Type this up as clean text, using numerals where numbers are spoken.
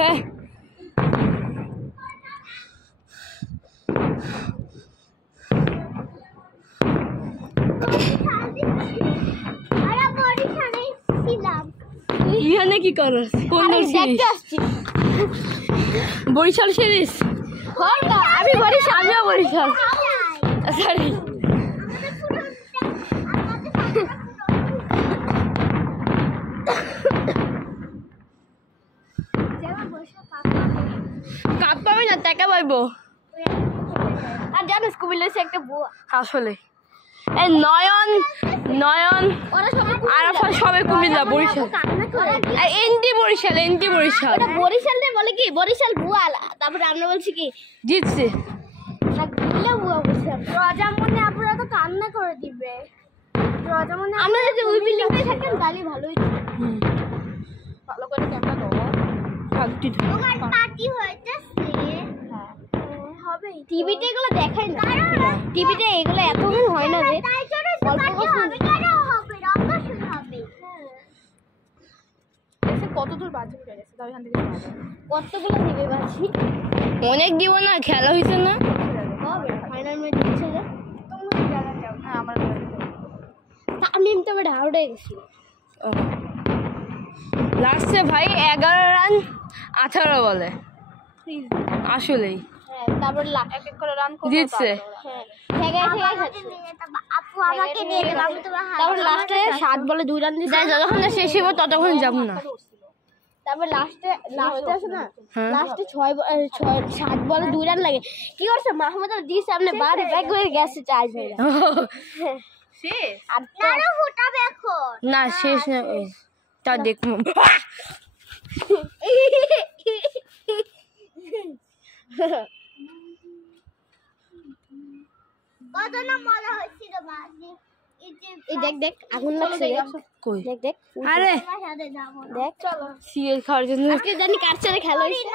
হ্যাঁ এখানে কি করস? কোন বরিশাল সিরিজ? আমি বরিশাল, আমিও বরিশাল। সরি কাপ পাবি না, টাকা পাইবো। আর জানিস কুমিল্লার একটা বুয়া আসলে এই নয়ন নয়ন আরাফাত সবাই কুমিল্লা বরিশাল। এনটি বরিশাল, এনটি বরিশাল। বরিশাল বলে কি বরিশাল বুয়া, তারপরে আমরা বলছি কি জিতছে। রাজামনে আপনারা তো কান্না করে দিবে। রাজামনে আমরা যদি ওই বিল্ডিংটাই থাকতাম তাহলে ভালোই ছিল। ভালো করে ক্যামেরা দাও। পার্টি হইতেছে। হ্যাঁ হবে। টিভিতে এগুলো দেখায় না। টিভিতে এগুলো এতদিন হয় না যে অল্প হবে কেন হবে অবশ্যই হবে। এসে কত দূর বাজি উঠে গেছে, তাও এখান থেকে কতগুলো দিবে বাজি? অনেক দিব না, খেলা হইছে না। হবে ফাইনাল ম্যাচ হচ্ছে যে তোমরা জানা যাও। হ্যাঁ আমার আমি তো বড় হাউড়ে গেছি। লাস্টে ভাই 11 রান 18 বলে আসলেই। হ্যাঁ তারপর এক এক করে রান করে জিতছে। হ্যাঁ ঠেকাই খাচ্ছে। আপু আমাকে নিয়ে যাও, আমি তোমার তারপর লাস্টে 7 বলে 2 রান দিয়েছে। যতক্ষণ না শেষ হবে ততক্ষণ যাব না। তারপর লাস্টে আছে না, লাস্টে 7 বলে 2 রান লাগে। কি করছে মাহমুদ আলী দিছে সামনে বাড়ি ব্যাক হয়ে গেছে চাই ভাই। শেষ আর তারা ফুটাবে এখন না, শেষ না তা দেখবো। কত না মজা হচ্ছিল বাজি। এই দেখ দেখ আগুন লাগছে কই দেখ দেখ। আরে দেখ চলো সিএল খাওয়ার জন্য আজকে জানি কার সাথে খেলা হইছে।